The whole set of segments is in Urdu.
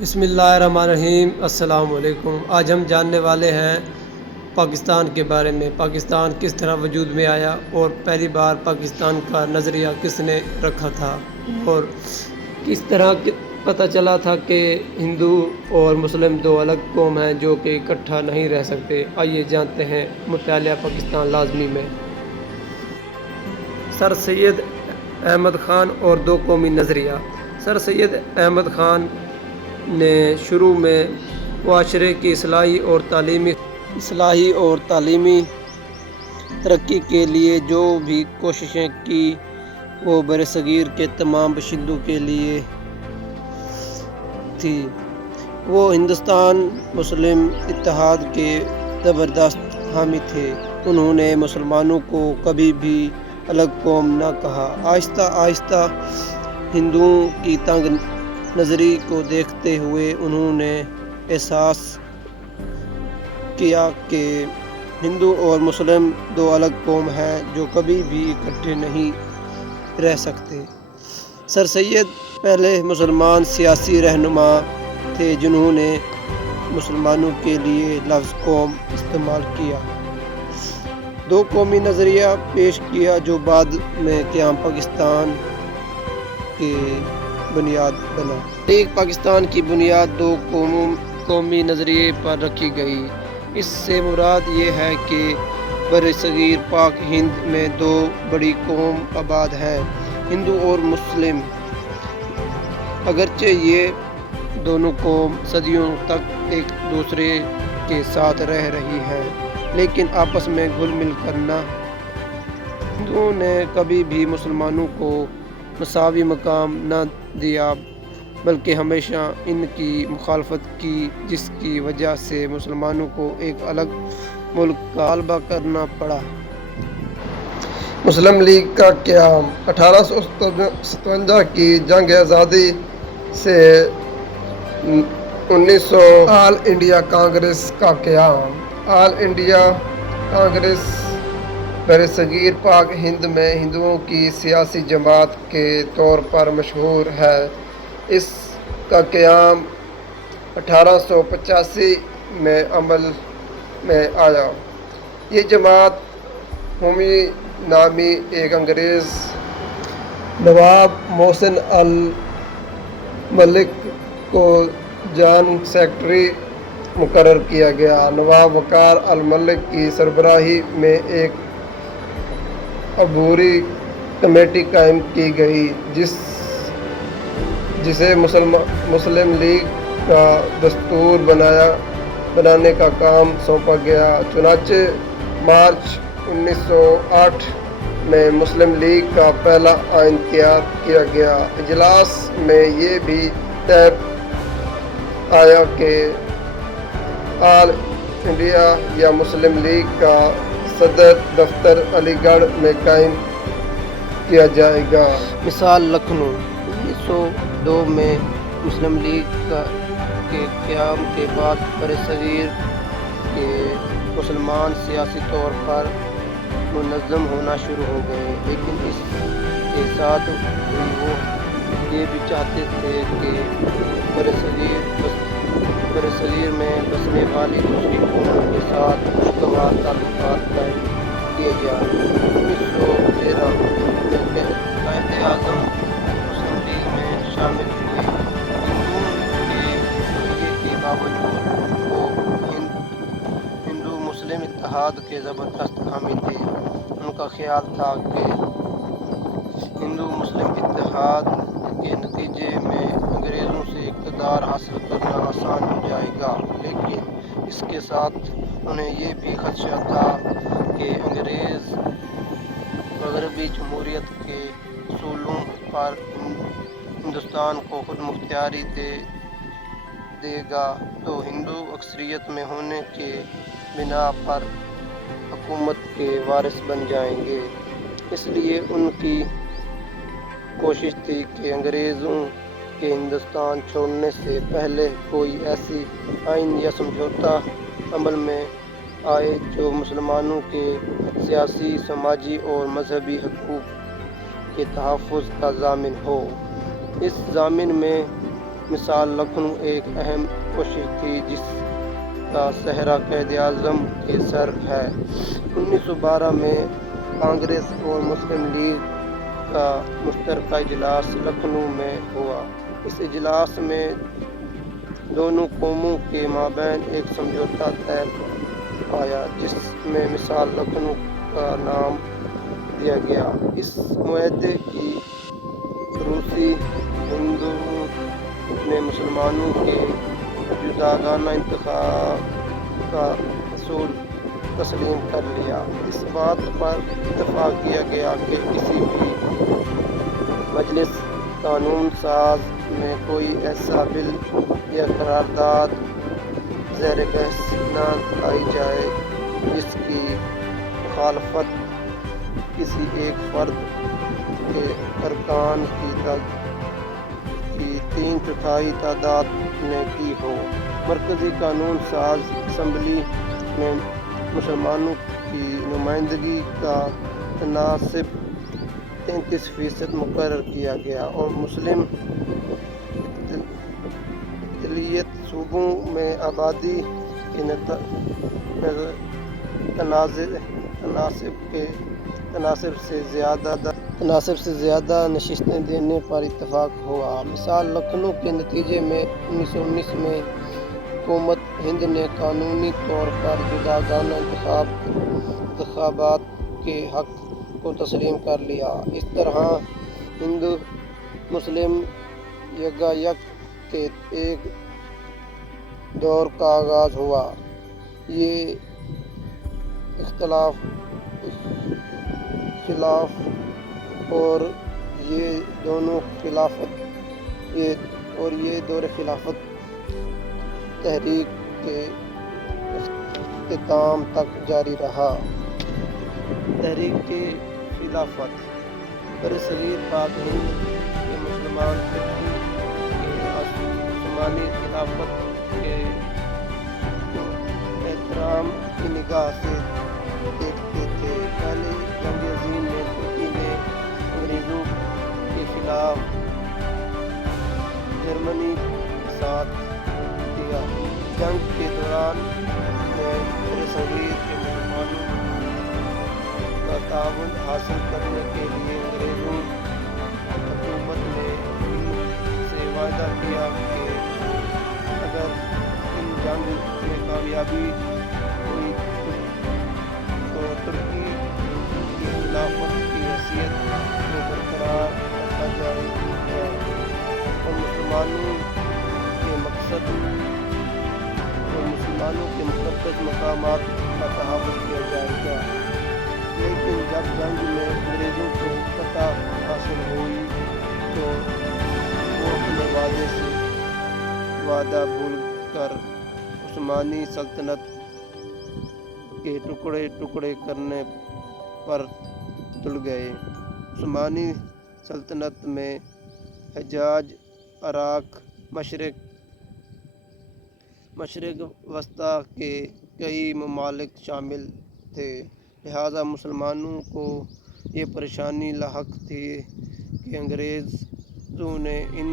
بسم اللہ الرحمن الرحیم۔ السلام علیکم۔ آج ہم جاننے والے ہیں پاکستان کے بارے میں۔ پاکستان کس طرح وجود میں آیا اور پہلی بار پاکستان کا نظریہ کس نے رکھا تھا، اور کس طرح پتہ چلا تھا کہ ہندو اور مسلم دو الگ قوم ہیں جو کہ اکٹھا نہیں رہ سکتے۔ آئیے جانتے ہیں مطالعہ پاکستان لازمی میں۔ سر سید احمد خان اور دو قومی نظریہ۔ سر سید احمد خان نے شروع میں معاشرے کی اصلاحی اور تعلیمی ترقی کے لیے جو بھی کوششیں کی وہ برصغیر کے تمام باشندوں کے لیے تھی۔ وہ ہندوستان مسلم اتحاد کے زبردست حامی تھے۔ انہوں نے مسلمانوں کو کبھی بھی الگ قوم نہ کہا۔ آہستہ آہستہ ہندوؤں کی تنگ نظری کو دیکھتے ہوئے انہوں نے احساس کیا کہ ہندو اور مسلم دو الگ قوم ہیں جو کبھی بھی اکٹھے نہیں رہ سکتے۔ سر سید پہلے مسلمان سیاسی رہنما تھے جنہوں نے مسلمانوں کے لیے لفظ قوم استعمال کیا، دو قومی نظریہ پیش کیا جو بعد میں قیام پاکستان کی بنیاد بنا۔ ایک پاکستان کی بنیاد دو قومی نظریے پر رکھی گئی۔ اس سے مراد یہ ہے کہ برصغیر پاک ہند میں دو بڑی قوم آباد ہیں، ہندو اور مسلم۔ اگرچہ یہ دونوں قوم صدیوں تک ایک دوسرے کے ساتھ رہ رہی ہیں، لیکن آپس میں گھل مل کر نہ۔ ہندوؤں نے کبھی بھی مسلمانوں کو مساوی مقام نہ دیا بلکہ ہمیشہ ان کی مخالفت کی، جس کی وجہ سے مسلمانوں کو ایک الگ ملک کا مطالبہ کرنا پڑا۔ مسلم لیگ کا قیام۔ 1857 کی جنگ آزادی سے 1900 آل انڈیا کانگریس کا قیام۔ آل انڈیا کانگریس برصغیر پاک ہند میں ہندوؤں کی سیاسی جماعت کے طور پر مشہور ہے۔ اس کا قیام 1885 میں عمل میں آیا۔ یہ جماعت ہومی نامی ایک انگریز نواب محسن الملک کو جوائنٹ سیکرٹری مقرر کیا گیا۔ نواب وقار الملک کی سربراہی میں ایک عبوری کمیٹی قائم کی گئی جسے مسلم لیگ کا دستور بنانے کا کام سونپا گیا۔ چنانچہ مارچ 1908 میں مسلم لیگ کا پہلا آئین تیار کیا گیا۔ اجلاس میں یہ بھی طے آیا کہ آل انڈیا یا مسلم لیگ کا صدر دفتر علی گڑھ میں قائم کیا جائے گا۔ مثال لکھنؤ۔ 1902 میں مسلم لیگ کے قیام کے بعد برصغیر کے مسلمان سیاسی طور پر منظم ہونا شروع ہو گئے، لیکن اس کے ساتھ ہی وہ یہ بھی چاہتے تھے کہ برصغیر میں بسنے والی دوسری قوموں کے ساتھ خوشگوار تعلقات قائم کیے جائیں۔ 1913 میں قائد اعظم مسلم لیگ میں شامل ہوئے۔ ہندوؤں کے رویے کے باوجود وہ ہندو مسلم اتحاد کے زبردست حامی تھے۔ ان کا خیال تھا کہ ہندو مسلم اتحاد کے نتیجے میں انگریزوں سے اقتدار حاصل کرنا آسان ہو جائے گا، لیکن اس کے ساتھ انہیں یہ بھی خدشہ تھا کہ انگریز مغربی جمہوریت کے اصولوں پر ہندوستان کو خود مختاری دے گا تو ہندو اکثریت میں ہونے کی بنا پر حکومت کے وارث بن جائیں گے۔ اس لیے ان کی کوشش تھی کہ انگریزوں کے ہندوستان چھوڑنے سے پہلے کوئی ایسی آئین یا سمجھوتا عمل میں آئے جو مسلمانوں کے سیاسی، سماجی اور مذہبی حقوق کے تحفظ کا ضامن ہو۔ اس ضامن میں مثال لکھنؤ ایک اہم کوشش تھی جس کا صحرا قائد اعظم کے سر ہے۔ 1912 میں کانگریس اور مسلم لیگ کا مشترکہ اجلاس لکھنؤ میں ہوا۔ اس اجلاس میں دونوں قوموں کے مابین ایک سمجھوتہ طے پایا جس میں مثال لکھنؤ کا نام دیا گیا۔ اس معاہدے کی روسی ہندوؤں نے مسلمانوں کے جداگانہ انتخاب کا اصول تسلیم کر لیا۔ اس بات پر اتفاق کیا گیا کہ کسی بھی مجلس قانون ساز میں کوئی ایسا بل یا قرارداد زیر بحث نہ لائی جائے جس کی مخالفت کسی ایک فرد کے ارکان کی 3/4 تعداد نے کی ہو۔ مرکزی قانون ساز اسمبلی میں مسلمانوں کی نمائندگی کا تناسب 33% مقرر کیا گیا اور مسلم اقلیت صوبوں میں آبادی کے تناسب سے زیادہ نشستیں دینے پر اتفاق ہوا۔ مثال لکھنؤ کے نتیجے میں 1919 میں حکومت ہند نے قانونی طور پر جداگانہ انتخابات کے حق کو تسلیم کر لیا۔ اس طرح ہندو مسلم یکجہتی کے ایک دور کا آغاز ہوا۔ یہ اختلاف اور یہ دور خلافت تحریک کے اختتام تک جاری رہا۔ تحریک خلافت برصغیر پاک ہند کے مسلمان فرقے کے عثمانی خلافت کے احترام کی نگاہ سے دیکھتے تھے۔ پہلی جنگ عظیم میں ترکی نے انگریزوں کے خلاف جرمنی کا ساتھ دیا۔ جنگ کے دوران میں برصغیر کے مسلمانوں کا تعاون حاصل کرنے کے لیے انگریزوں حکومت نے ان سے وعدہ کیا کہ اگر ان جنگ میں کامیابی ہوئی تو ترکی کی خلافت کی حیثیت کو برقرار رکھا جائے گا اور مسلمانوں کے مقدس مقامات کا تحفظ کیا جائے گا۔ لیکن جب جنگ میں انگریزوں کو فتح حاصل ہوئی تو وہ اپنے وعدہ بھول کر عثمانی سلطنت کے ٹکڑے ٹکڑے کرنے پر تل گئے۔ عثمانی سلطنت میں حجاز، عراق، مشرق وسطیٰ کے کئی ممالک شامل تھے، لہٰذا مسلمانوں کو یہ پریشانی لاحق تھی کہ انگریزوں نے ان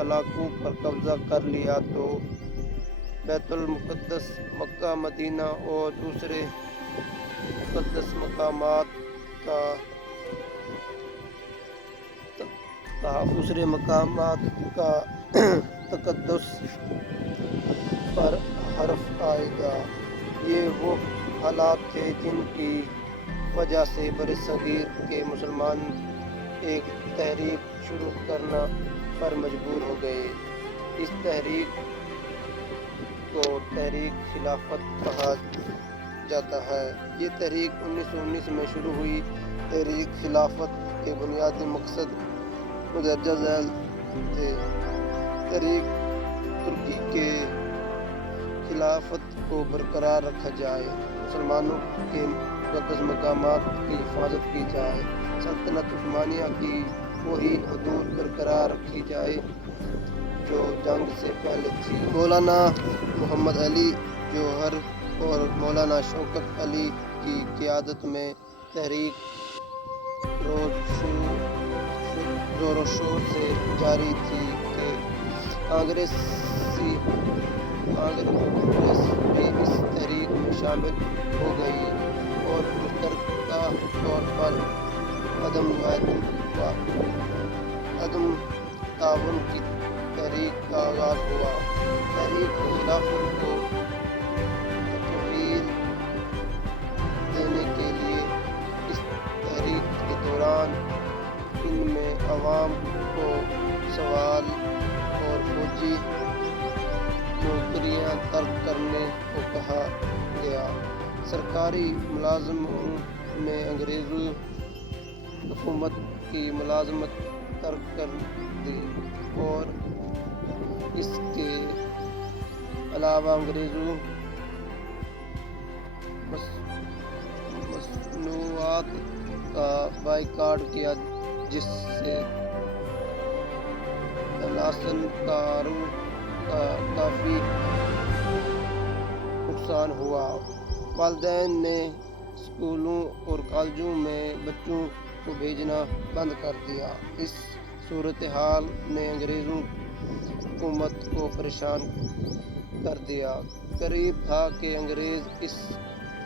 علاقوں پر قبضہ کر لیا تو بیت المقدس، مکہ مدینہ اور دوسرے مقدس مقامات کا تقدس پر حرف آئے گا۔ یہ وہ حالات تھے جن کی وجہ سے برصغیر کے مسلمان ایک تحریک شروع کرنے پر مجبور ہو گئے۔ اس تحریک کو تحریک خلافت کہا جاتا ہے۔ یہ تحریک 1919 میں شروع ہوئی۔ تحریک خلافت کے بنیادی مقصد مندرجہ ذیل تھے۔ تحریک ترکی کے خلافت کو برقرار رکھا جائے، مسلمانوں کے مقدس مقامات کی حفاظت کی جائے، سلطنت عثمانیہ کی وہی حدود برقرار رکھی جائے جو جنگ سے پہلے تھی۔ مولانا محمد علی جوہر اور مولانا شوکت علی کی قیادت میں تحریک روز شروع زور و شور سے جاری تھی کہ کانگریس بھی اس تحریک میں شامل ہو گئی اور مشترکہ طور پر عدم تعاون کی تحریک کا آغاز ہوا۔ تحریک خلافت کو تقویت دینے کے لیے اس تحریک کے دوران ان میں عوام کو سوال اور فوجی نوکریاں ترک کرنے کو کہا گیا۔ سرکاری ملازموں نے انگریزی حکومت کی ملازمت ترک کر دی اور اس کے علاوہ انگریزی مصنوعات کا بائیکاٹ کیا، جس سے تناسل کاروں کا کافی نقصان ہوا۔ والدین نے اسکولوں اور کالجوں میں بچوں کو بھیجنا بند کر دیا۔ اس صورتحال نے انگریزوں حکومت کو پریشان کر دیا۔ قریب تھا کہ انگریز اس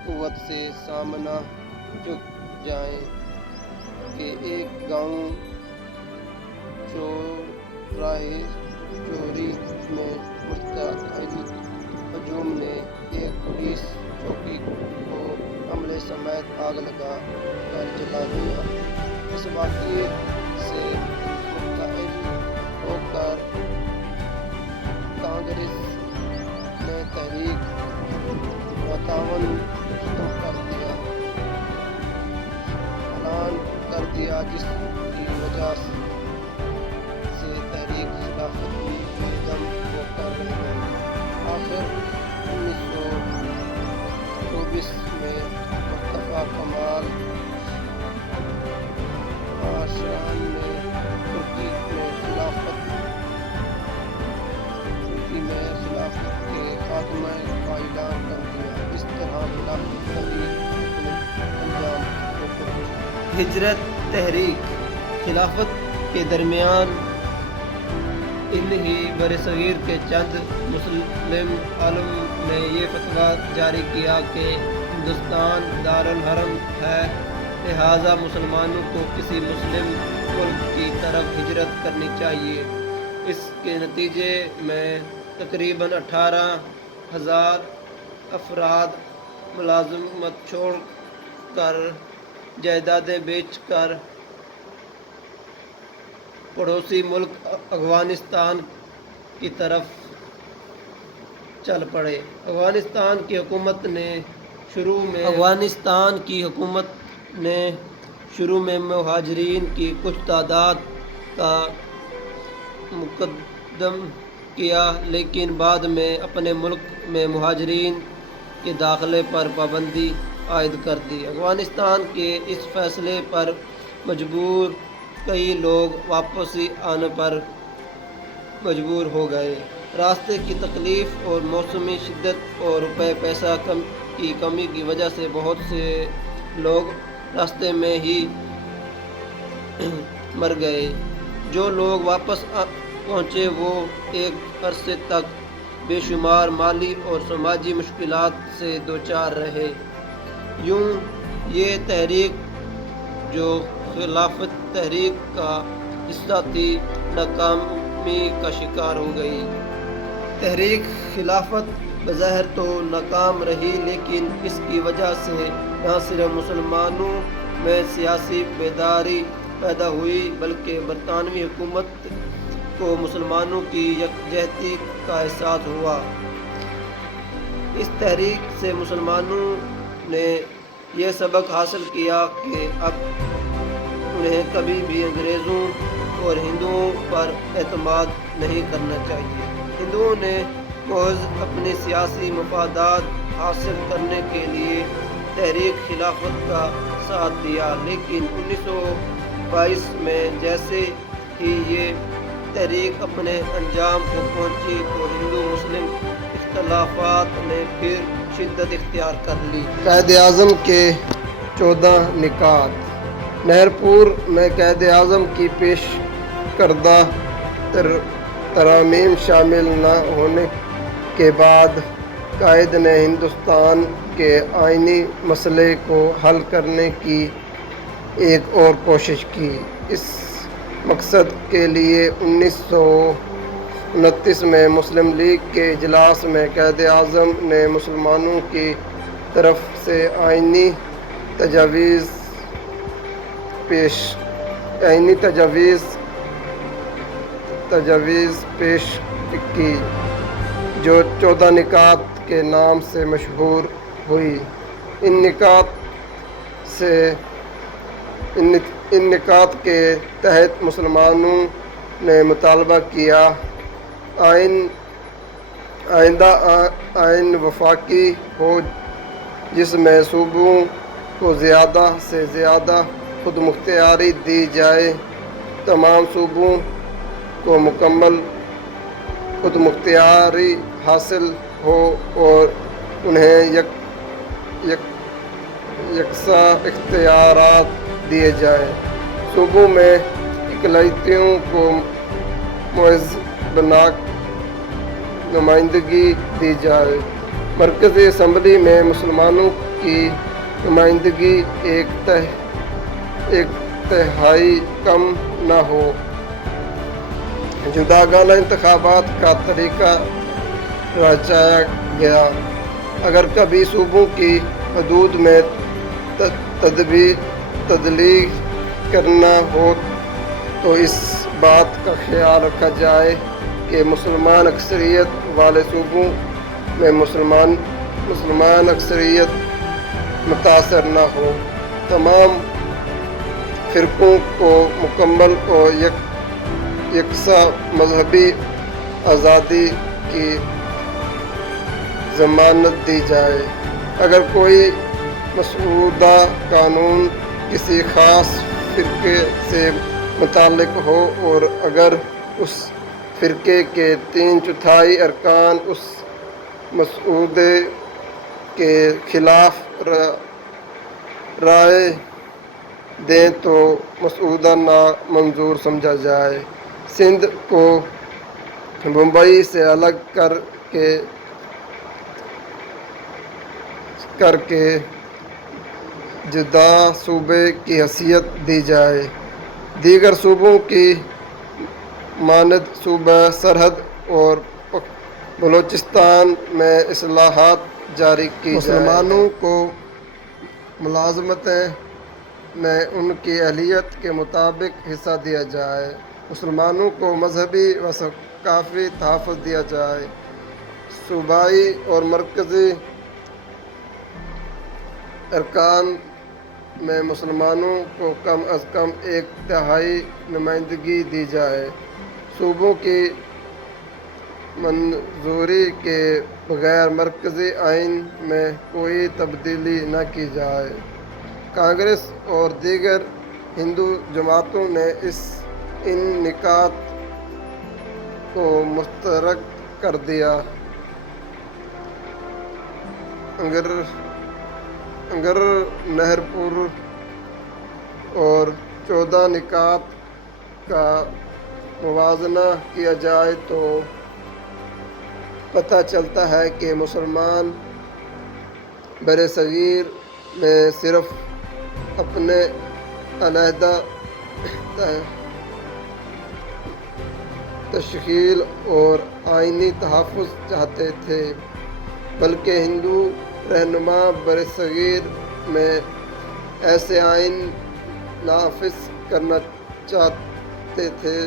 قوت سے سامنا چک جائیں کہ ایک گاؤں چوری میں مشتعل ہجوم نے ایک پولیس چوکی کو عملے سمیت آگ لگا کر جلا دیا۔ اس واقعے سے مشتعل ہو کر کانگریس نے تحریک تعاون ختم کر دیا اعلان کر دیا، جس کی وجہ سے تحریک خلافت دم ہو کر رہ گئی۔ آخر 1924 میں مصطفیٰ کمال پاشا نے ترکی میں خلافت کے خاتمہ کا اعلان کر دیا۔ اس طرح خلافت تحریک انجام کو پہنچی۔ ہجرت تحریک خلافت کے درمیان ہی برصغیر کے چند مسلم عالم نے یہ فتویٰ جاری کیا کہ ہندوستان دارالحرم ہے، لہٰذا مسلمانوں کو کسی مسلم ملک کی طرف ہجرت کرنی چاہیے۔ اس کے نتیجے میں تقریباً 18,000 افراد ملازمت چھوڑ کر، جائیدادیں بیچ کر پڑوسی ملک افغانستان کی طرف چل پڑے۔ افغانستان کی حکومت نے شروع میں مہاجرین کی کچھ تعداد کا مقدم کیا، لیکن بعد میں اپنے ملک میں مہاجرین کے داخلے پر پابندی عائد کر دی۔ افغانستان کے اس فیصلے پر مجبور کئی لوگ واپسی آنے پر مجبور ہو گئے۔ راستے کی تکلیف اور موسمی شدت اور روپے پیسہ کی کمی کی وجہ سے بہت سے لوگ راستے میں ہی مر گئے۔ جو لوگ واپس پہنچے وہ ایک عرصے تک بے شمار مالی اور سماجی مشکلات سے دوچار رہے۔ یوں یہ تحریک جو خلافت تحریک کا حصہ تھی، ناکامی کا شکار ہو گئی۔ تحریک خلافت بظاہر تو ناکام رہی، لیکن اس کی وجہ سے نہ صرف مسلمانوں میں سیاسی بیداری پیدا ہوئی بلکہ برطانوی حکومت کو مسلمانوں کی یکجہتی کا احساس ہوا۔ اس تحریک سے مسلمانوں نے یہ سبق حاصل کیا کہ اب انہیں کبھی بھی انگریزوں اور ہندوؤں پر اعتماد نہیں کرنا چاہیے۔ ہندوؤں نے محض اپنے سیاسی مفادات حاصل کرنے کے لیے تحریک خلافت کا ساتھ دیا، لیکن 1922 میں جیسے ہی یہ تحریک اپنے انجام کو پہنچی تو ہندو مسلم اختلافات نے پھر شدت اختیار کر لی۔ قائد اعظم کے 14 نکات۔ نہرپور میں قائد اعظم کی پیش کردہ ترامیم شامل نہ ہونے کے بعد قائد نے ہندوستان کے آئینی مسئلے کو حل کرنے کی ایک اور کوشش کی۔ اس مقصد کے لیے 1929 میں مسلم لیگ کے اجلاس میں قائد اعظم نے مسلمانوں کی طرف سے آئینی تجویز پیش کی جو 14 نکات کے نام سے مشہور ہوئی۔ ان نکات کے تحت مسلمانوں نے مطالبہ کیا آئندہ آئین وفاقی ہو جس میں صوبوں کو زیادہ سے زیادہ خود مختاری دی جائے، تمام صوبوں کو مکمل خود مختاری حاصل ہو اور انہیں یکساں اختیارات دیے جائیں، صوبوں میں اقلیتوں کو معزز بنا نمائندگی دی جائے، مرکزی اسمبلی میں مسلمانوں کی نمائندگی ایک تہائی کم نہ ہو، جداگانہ انتخابات کا طریقہ رچایا گیا، اگر کبھی صوبوں کی حدود میں تبدیلی کرنا ہو تو اس بات کا خیال رکھا جائے کہ مسلمان اکثریت والے صوبوں میں مسلمان اکثریت متاثر نہ ہو، تمام فرقوں کو مکمل اور یکساں مذہبی آزادی کی ضمانت دی جائے، اگر کوئی مسودہ قانون کسی خاص فرقے سے متعلق ہو اور اگر اس فرقے کے 3/4 ارکان اس مسودے کے خلاف رائے دیں تو مسودہ نامنظور سمجھا جائے۔ سندھ کو بمبئی سے الگ کر کے جدا صوبے کی حیثیت دی جائے، دیگر صوبوں کی مانند صوبہ سرحد اور بلوچستان میں اصلاحات جاری کی جائیں، مسلمانوں کو ملازمتیں میں ان کی اہلیت کے مطابق حصہ دیا جائے، مسلمانوں کو مذہبی و ثقافتی تحفظ دیا جائے، صوبائی اور مرکزی ارکان میں مسلمانوں کو کم از کم 1/3 نمائندگی دی جائے، صوبوں کی منظوری کے بغیر مرکزی آئین میں کوئی تبدیلی نہ کی جائے۔ کانگریس اور دیگر ہندو جماعتوں نے ان نکات کو مسترد کر دیا، اگر نہر پور اور 14 نکات کا موازنہ کیا جائے تو پتہ چلتا ہے کہ مسلمان برصغیر میں صرف اپنے علیحدہ تشکیل اور آئینی تحفظ چاہتے تھے، بلکہ ہندو رہنما برصغیر میں ایسے آئین نافذ کرنا چاہتے تھے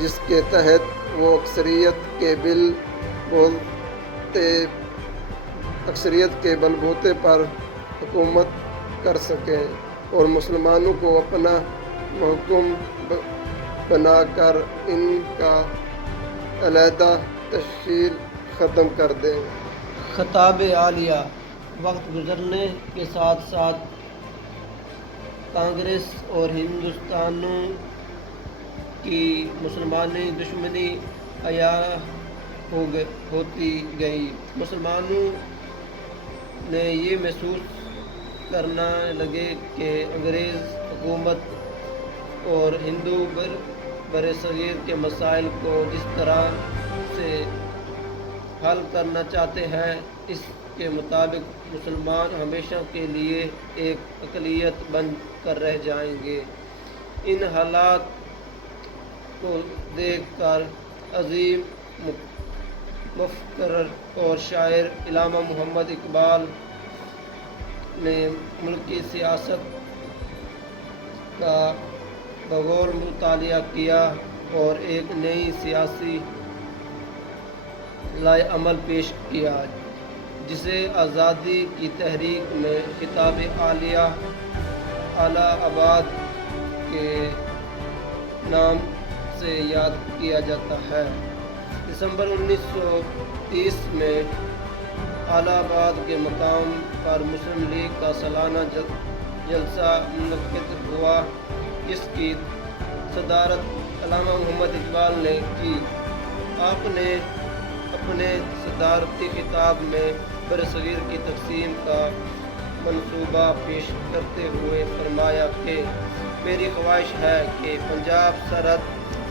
جس کے تحت وہ اکثریت کے بل بوتے پر حکومت کر سکیں اور مسلمانوں کو اپنا محکوم بنا کر ان کا علیحدہ تشکیل ختم کر دیں۔ خطاب عالیہ: وقت گزرنے کے ساتھ ساتھ کانگریس اور ہندوستانیوں کی مسلمانی دشمنی عیاں ہوتی گئی، مسلمانوں نے یہ محسوس کرنے لگے کہ انگریز حکومت اور ہندو برصغیر کے مسائل کو جس طرح سے حل کرنا چاہتے ہیں، اس کے مطابق مسلمان ہمیشہ کے لیے ایک اقلیت بن کر رہ جائیں گے۔ ان حالات کو دیکھ کر عظیم مفکر اور شاعر علامہ محمد اقبال نے ملکی سیاست کا بغور مطالعہ کیا اور ایک نئی سیاسی لائحہ عمل پیش کیا، جسے آزادی کی تحریک میں خطاب عالیہ الہ آباد کے نام سے یاد کیا جاتا ہے۔ دسمبر 1930 میں الہ آباد کے مقام پر مسلم لیگ کا سالانہ جلسہ منعقد ہوا، جس کی صدارت علامہ محمد اقبال نے کی۔ آپ نے اپنے صدارتی خطاب میں برصغیر کی تقسیم کا منصوبہ پیش کرتے ہوئے فرمایا کہ میری خواہش ہے کہ پنجاب، سرحد،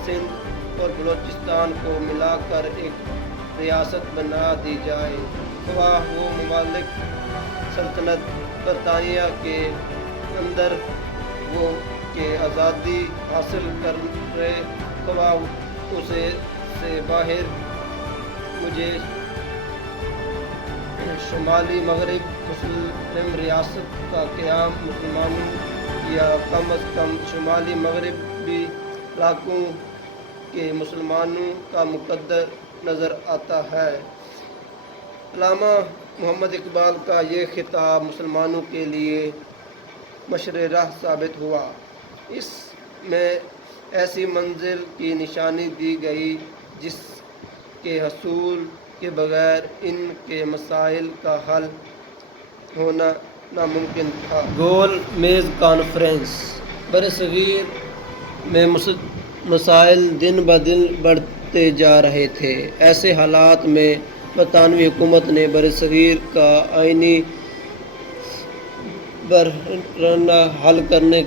سندھ اور بلوچستان کو ملا کر ایک ریاست بنا دی جائے، خواہ وہ ممالک سلطنت برطانیہ کے اندر ہو کے آزادی حاصل کرے، خواہ اسے سے باہر۔ مجھے شمالی مغرب مسلم ریاست کا قیام مسلمانوں یا کم از کم شمالی مغربی علاقوں کے مسلمانوں کا مقدر نظر آتا ہے۔ علامہ محمد اقبال کا یہ خطاب مسلمانوں کے لیے مشرِ راہ ثابت ہوا۔ اس میں ایسی منزل کی نشانی دی گئی جس کے حصول کے بغیر ان کے مسائل کا حل ہونا ناممکن تھا۔ گول میز کانفرنس۔ برصغیر میں مسائل دن بدن بڑھتے جا رہے تھے۔ ایسے حالات میں برطانوی حکومت نے برصغیر کا آئینی بحران حل کرنے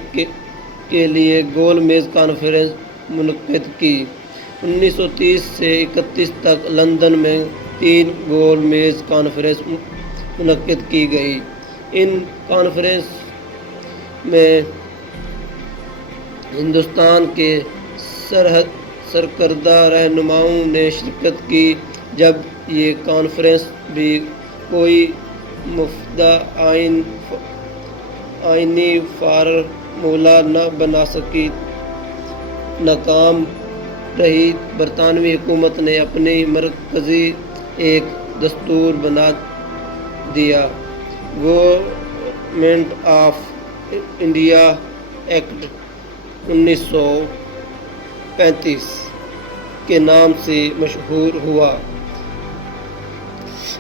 کے لیے گول میز کانفرنس منعقد کی۔ 1930 سے 31 تک لندن میں 3 گول میز کانفرنس منعقد کی گئی۔ ان کانفرنس میں ہندوستان کے سرکردہ رہنماؤں نے شرکت کی۔ جب یہ کانفرنس بھی کوئی مفید آئینی فارمولہ نہ بنا سکی، ناکام رہی، برطانوی حکومت نے اپنی مرکزی ایک دستور بنا دیا، گورنمنٹ آف انڈیا ایکٹ 1935 کے نام سے مشہور ہوا۔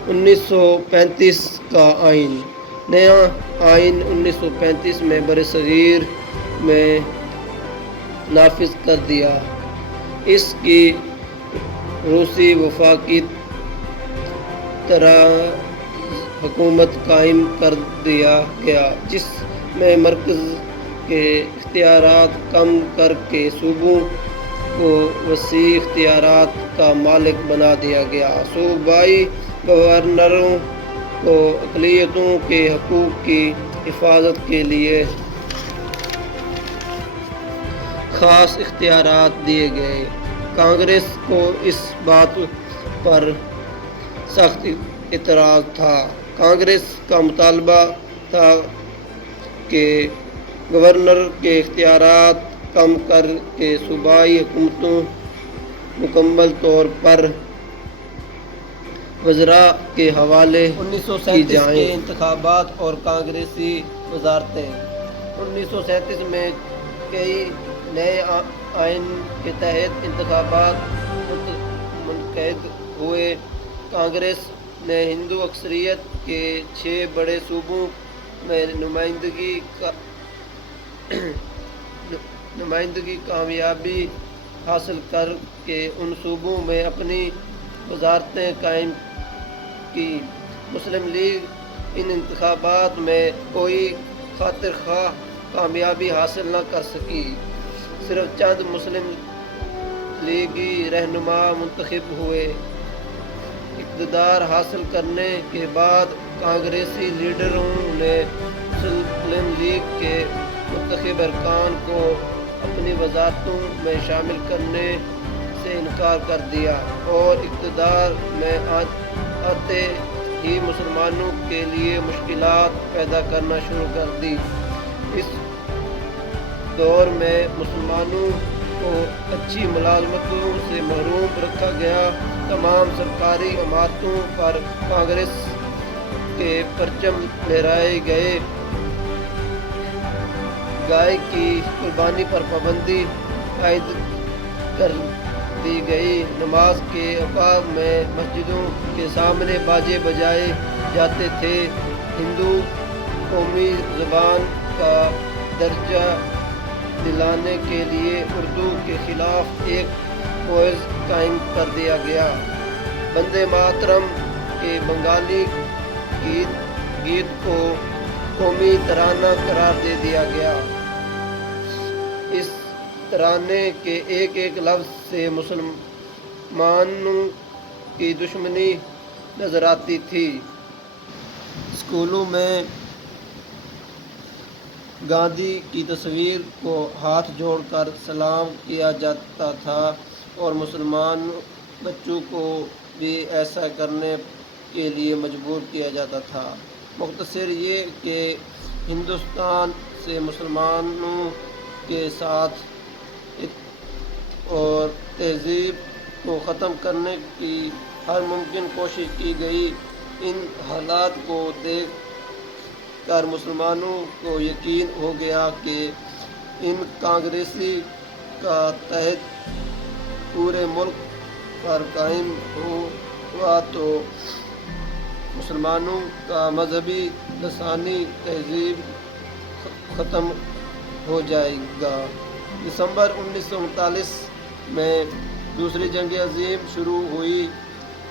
1935 کا آئین۔ نیا آئین 1935 میں برصغیر میں نافذ کر دیا۔ اس کی روسی وفاقی طرح حکومت قائم کر دیا گیا، جس میں مرکز کے اختیارات کم کر کے صوبوں کو وسیع اختیارات کا مالک بنا دیا گیا۔ صوبائی گورنروں کو اقلیتوں کے حقوق کی حفاظت کے لیے خاص اختیارات دیے گئے۔ کانگریس کو اس بات پر سخت اعتراض تھا۔ کانگریس کا مطالبہ تھا کہ گورنر کے اختیارات کم کر کے صوبائی حکومتیں مکمل طور پر وزراء کے حوالے کی جائیں۔ کے انتخابات اور کانگریسی وزارتیں۔ 1937 میں کئی نئے آئین کے تحت انتخابات منعقد ہوئے۔ کانگریس نے ہندو اکثریت کے 6 بڑے صوبوں میں نمائندگی کامیابی حاصل کر کے ان صوبوں میں اپنی وزارتیں قائم کی۔ مسلم لیگ ان انتخابات میں کوئی خاطر خواہ کامیابی حاصل نہ کر سکی۔ صرف چند مسلم لیگی رہنما منتخب ہوئے۔ اقتدار حاصل کرنے کے بعد کانگریسی لیڈروں نے مسلم لیگ کے منتخب ارکان کو اپنی وزارتوں میں شامل کرنے سے انکار کر دیا اور اقتدار میں آتے ہی مسلمانوں کے لیے مشکلات پیدا کرنا شروع کر دی۔ اس دور میں مسلمانوں کو اچھی ملازمتوں سے محروم رکھا گیا۔ تمام سرکاری عمارتوں پر کانگریس کے پرچم لہرائے گئے۔ گائے کی قربانی پر پابندی عائد کر دی گئی۔ نماز کے اوقات میں مسجدوں کے سامنے باجے بجائے جاتے تھے۔ ہندو قومی زبان کا درجہ دلانے کے لیے اردو کے خلاف ایک فوج قائم کر دیا گیا۔ وندے ماترم کے بنگالی گیت کو قومی ترانہ قرار دے دیا گیا۔ اس ترانے کے ایک ایک لفظ سے مسلمانوں کی دشمنی نظر آتی تھی۔ اسکولوں میں گاندھی کی تصویر کو ہاتھ جوڑ کر سلام کیا جاتا تھا اور مسلمان بچوں کو بھی ایسا کرنے کے لیے مجبور کیا جاتا تھا۔ مختصر یہ کہ ہندوستان سے مسلمانوں کے ساتھ اور تہذیب کو ختم کرنے کی ہر ممکن کوشش کی گئی۔ ان حالات کو دیکھ کر مسلمانوں کو یقین ہو گیا کہ ان کانگریسی کا تحت پورے ملک پر قائم ہوا تو مسلمانوں کا مذہبی لسانی تہذیب ختم ہو جائے گا۔ دسمبر 1939 میں دوسری جنگ عظیم شروع ہوئی۔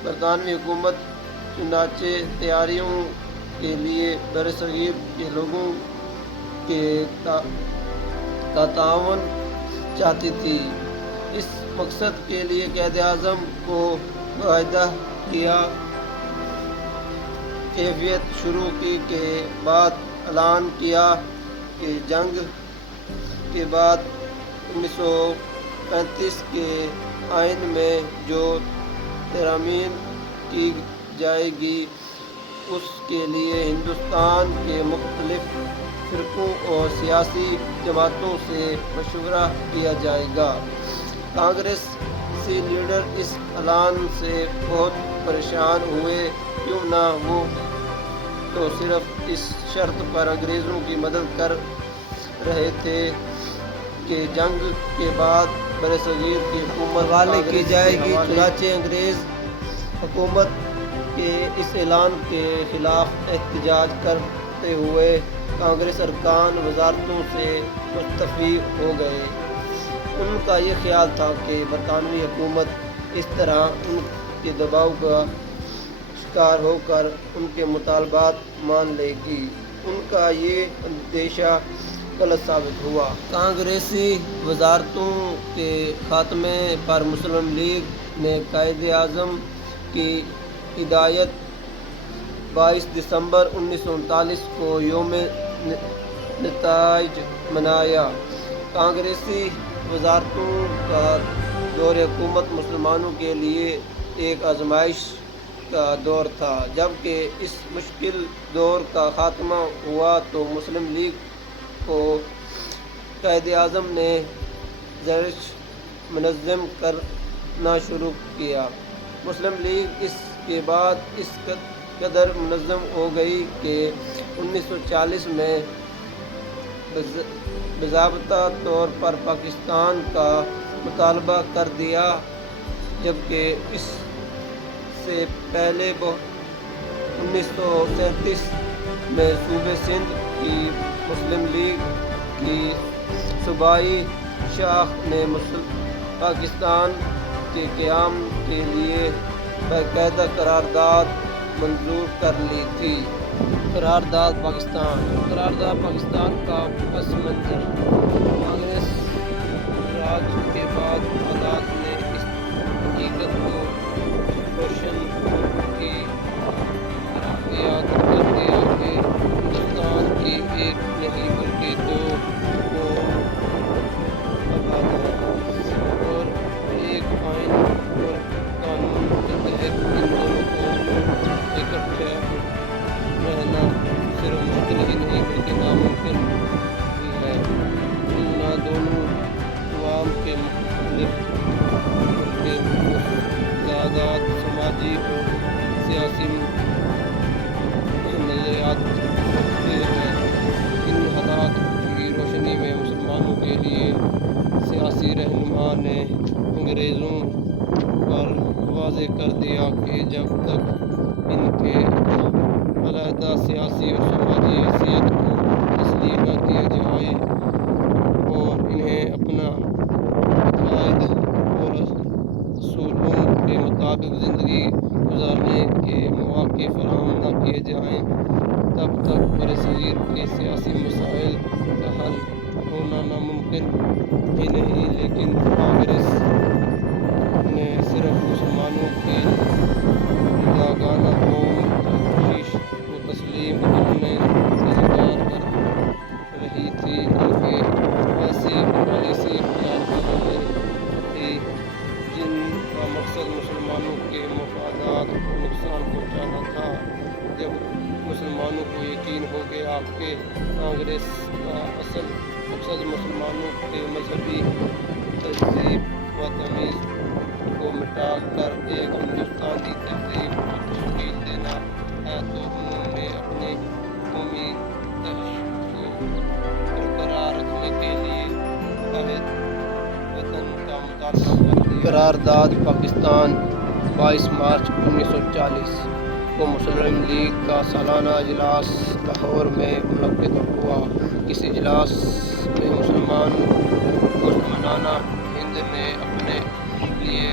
برطانوی حکومت چنانچہ تیاریوں کے لیے برصغیر کے لوگوں کا تعاون چاہتی تھی۔ اس مقصد کے لیے قائد اعظم کو باعث کیا۔ کیفیت شروع کی کے بعد اعلان کیا کہ جنگ کے بعد 1935 کے آئین میں جو ترامیم کی جائے گی اس کے لیے ہندوستان کے مختلف فرقوں اور سیاسی جماعتوں سے مشورہ کیا جائے گا۔ کانگریسی لیڈر اس اعلان سے بہت پریشان ہوئے، کیوں نہ وہ تو صرف اس شرط پر انگریزوں کی مدد کر رہے تھے کہ جنگ کے بعد برصغیر کی حکومت حوالے کی جائے گی۔ چنانچہ انگریز حکومت کے اس اعلان کے خلاف احتجاج کرتے ہوئے کانگریس ارکان وزارتوں سے مستعفی ہو گئے۔ ان کا یہ خیال تھا کہ برطانوی حکومت اس طرح ان کے دباؤ کا شکار ہو کر ان کے مطالبات مان لے گی۔ ان کا یہ اندیشہ غلط ثابت ہوا۔ کانگریسی وزارتوں کے خاتمے پر مسلم لیگ نے قائد اعظم کی ہدایت 22 دسمبر 1939 کو یوم نتائج منایا۔ کانگریسی وزارتوں کا دور حکومت مسلمانوں کے لیے ایک آزمائش کا دور تھا۔ جبکہ اس مشکل دور کا خاتمہ ہوا تو مسلم لیگ کو قائد اعظم نے زرش منظم کرنا شروع کیا۔ مسلم لیگ اس کے بعد اس قدر منظم ہو گئی کہ 1940 میں باضابطہ طور پر پاکستان کا مطالبہ کر دیا، جبکہ اس سے پہلے 1937 میں صوبہ سندھ کی مسلم لیگ کی صوبائی شاخ نے پاکستان کے قیام کے لیے باقاعدہ قرارداد منظور کر لی تھی۔ قرارداد پاکستان کا پس منظر۔ کانگریس راج کے بعد حالات نے مفادات سماجی اور سیاسی نظریات رکھتے ہوئے ان حالات کی روشنی میں مسلمانوں کے لیے سیاسی رہنما نے انگریزوں پر واضح کر دیا کہ جب تک ان کے علیحدہ سیاسی اور سماجی حیثیت کو تسلیم نہ کیا جائے اور انہیں اپنا عقائد اور اصولوں کے مطابق زندگی گزارنے کے مواقع فراہم نہ کیے جائیں تب تک برصغیر کے سیاسی مسائل کا حل ہونا ناممکن ہی نہیں۔ لیکن کانگریس نے صرف مسلمانوں کی جداگانہ قوم کوشش کو تسلیم کرنے سے انکار کر رہی تھی بلکہ ایسی پالیسی اختیار کر رہی تھی جن کا مقصد مسلمانوں کے مفادات کو نقصان پہنچانا تھا۔ جب مسلمانوں کو یقین ہو گیا کہ کانگریس کا اصل مقصد مسلمانوں کے مذہبی تہذیب و تمیز کو مٹا کر ایک ہندوستانی تہذیب کو تشکیل دینا ہے تو انہوں نے اپنے قومی تحفظ کو برقرار رکھنے کے لیے واحد وطن کا مطالبہ کر دیا۔ قرارداد پاکستان 22 مارچ 1940 کو مسلم لیگ کا سالانہ اجلاس لاہور میں منعقد ہوا۔ اس اجلاس میں مسلمانانہ ہند نے اپنے لیے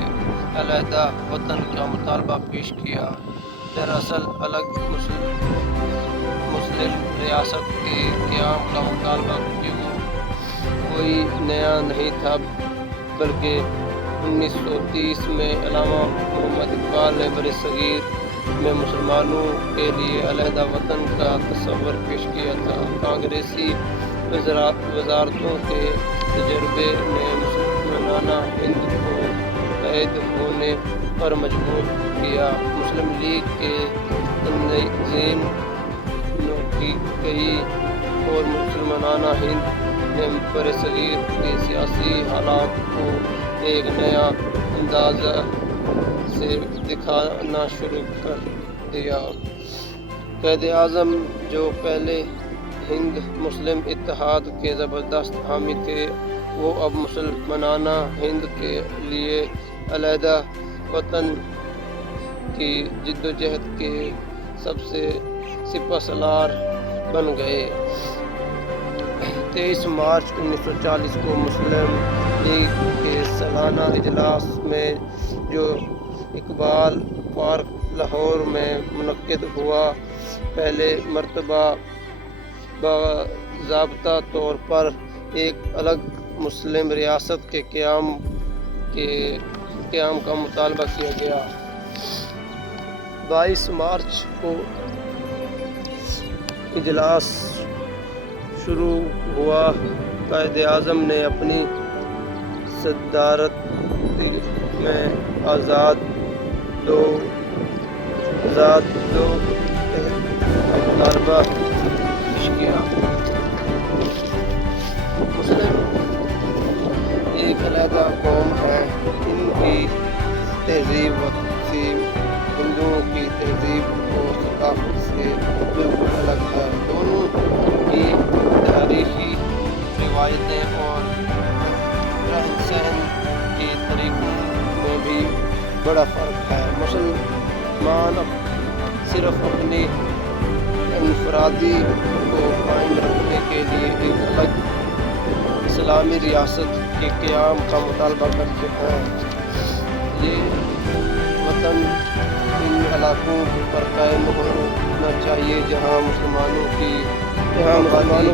علیحدہ وطن کا مطالبہ پیش کیا۔ دراصل الگ مسلم ریاست کے قیام کا مطالبہ کوئی نیا نہیں تھا بلکہ 1930 میں علامہ محمد اقبال نے برصغیر میں مسلمانوں کے لیے علیحدہ وطن کا تصور پیش کیا تھا۔ کانگریسی وزارتوں کے تجربے نے مسلمانانہ ہند کو قید ہونے پر مجبور کیا۔ مسلم لیگ کے تنظیم کی کئی اور مسلمانانہ ہند نے برصغیر کے سیاسی حالات کو ایک نیا انداز سے دکھانا شروع کر دیا۔ قائد اعظم جو پہلے ہند مسلم اتحاد کے زبردست حامی تھے وہ اب مسلمانانہ ہند کے لیے علیحدہ وطن کی جدوجہد کے سب سے سپہ سالار بن گئے۔ 23 مارچ 1940 کو مسلم لیگ کے سالانہ اجلاس میں جو اقبال پارک لاہور میں منعقد ہوا، پہلے مرتبہ باضابطہ طور پر ایک الگ مسلم ریاست کے قیام کا مطالبہ کیا گیا۔ 22 مارچ کو اجلاس شروع ہوا۔ قائد اعظم نے اپنی صدارت میں آزاد دو تحت مطالبہ پیش کیا۔ مسلم ایک علیحدہ قوم ہے، ان کی تہذیب و تقسیم ہندوؤں کی تہذیب و ثقافت سے بالکل الگ ہے۔ دونوں کی تاریخی روایتیں اور رہن سہن کے طریقوں میں بھی بڑا فرق ہے۔ مسلمان صرف اپنی انفرادی کو قائم رکھنے کے لیے ایک الگ اسلامی ریاست کے قیام کا مطالبہ کرتے ہیں۔ یہ وطن ان علاقوں پر قائم ہونا چاہیے جہاں مسلمانوں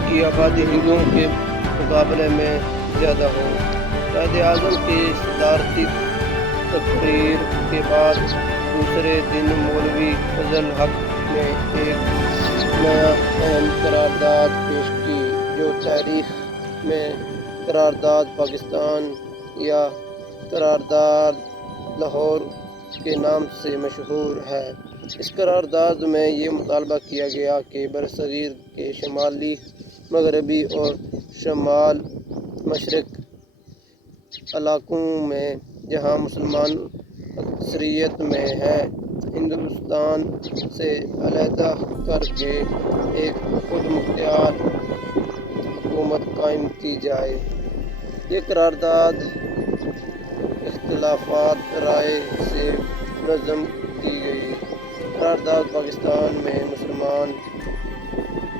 کی آبادی ہندوؤں کے مقابلے میں زیادہ ہو۔ قائد اعظم کی صدارتی تقریر کے بعد دوسرے دن مولوی فضل حق نے ایک نیا اہم قرارداد پیش کی جو تاریخ میں قرارداد پاکستان یا قرارداد لاہور کے نام سے مشہور ہے۔ اس قرارداد میں یہ مطالبہ کیا گیا کہ برصغیر کے شمالی مغربی اور شمال مشرق علاقوں میں جہاں اکثریت میں ہے، ہندوستان سے علیحدہ کر کے ایک خود مختار حکومت قائم کی جائے۔ یہ قرارداد اختلافات رائے سے منظم کی گئی۔ قرارداد پاکستان میں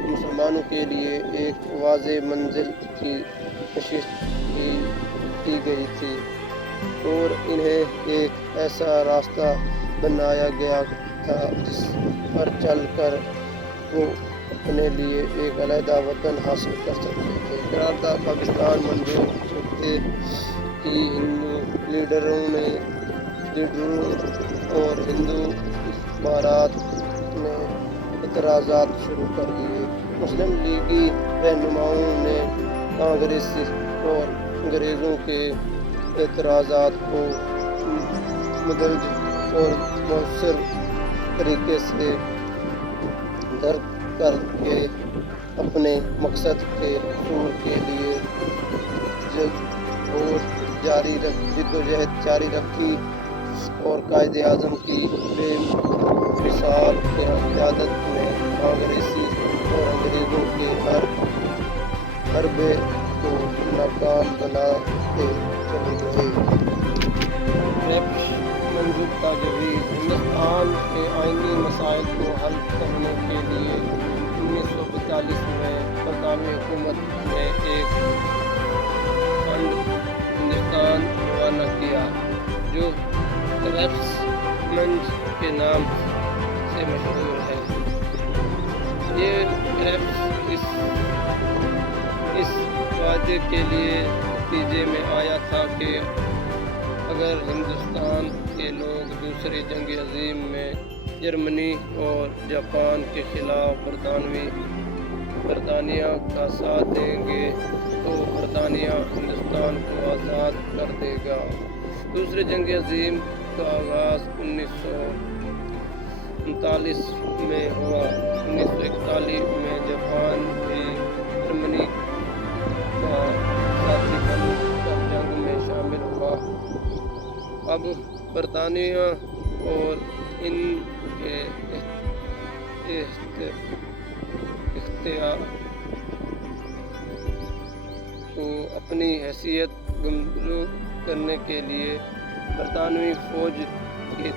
مسلمانوں کے لیے ایک واضح منزل کی تشریح کی گئی تھی اور انہیں ایک ایسا راستہ بنایا گیا تھا جس پر چل کر وہ اپنے لیے ایک علیحدہ وطن حاصل کر سکتے تھے۔ قرارداد پاکستان منظور ہوتے ہی ہندو لیڈروں اور ہندو اخبارات نے اعتراضات شروع کر دیے۔ مسلم لیگی رہنماؤں نے کانگریس اور انگریزوں کے اعتراضات کو مندرج اور مؤثر طریقے سے درک کر کے اپنے مقصد کے حصول کے لیے جدوجہد جاری رکھی اور قائد اعظم کی بے مثال قیادت میں کانگریسی اور انگریزوں کے حربے کو ناکام بناتے چلے گئے۔ کرپش منظور تجویز: ہندوستان کے آئینی مسائل کو حل کرنے کے لیے 1942 میں برطانوی حکومت نے ایک فنڈ ہندوستان روانہ کیا جو کرپس فنڈ کے نام سے مشہور ہے۔ یہ کرپس اس وعدے کے لیے نتیجے میں آیا تھا کہ اگر ہندوستان کے لوگ دوسری جنگ عظیم میں جرمنی اور جاپان کے خلاف برطانیہ کا ساتھ دیں گے تو برطانیہ ہندوستان کو آزاد کر دے گا۔ دوسری جنگ عظیم کا آغاز 1939 میں ہوا۔ 1941 میں جاپان بھی جرمنی کا ساتھی بن کر جنگ میں شامل ہوا۔ اب برطانیہ اور ان کے اختیار کو اپنی حیثیت گمزور کرنے کے لیے برطانوی فوج کے